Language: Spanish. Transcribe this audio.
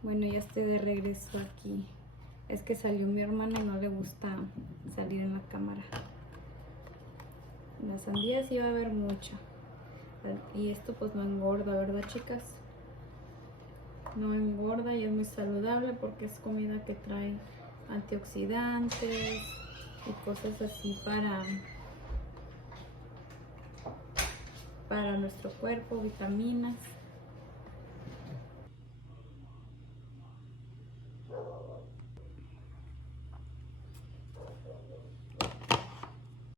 Bueno, ya estoy de regreso aquí. Es que salió mi hermana y no le gusta salir en la cámara. En la sandía sí va a haber mucha. Y esto pues no engorda, ¿verdad, chicas? No engorda y es muy saludable porque es comida que trae antioxidantes y cosas así para nuestro cuerpo, vitaminas.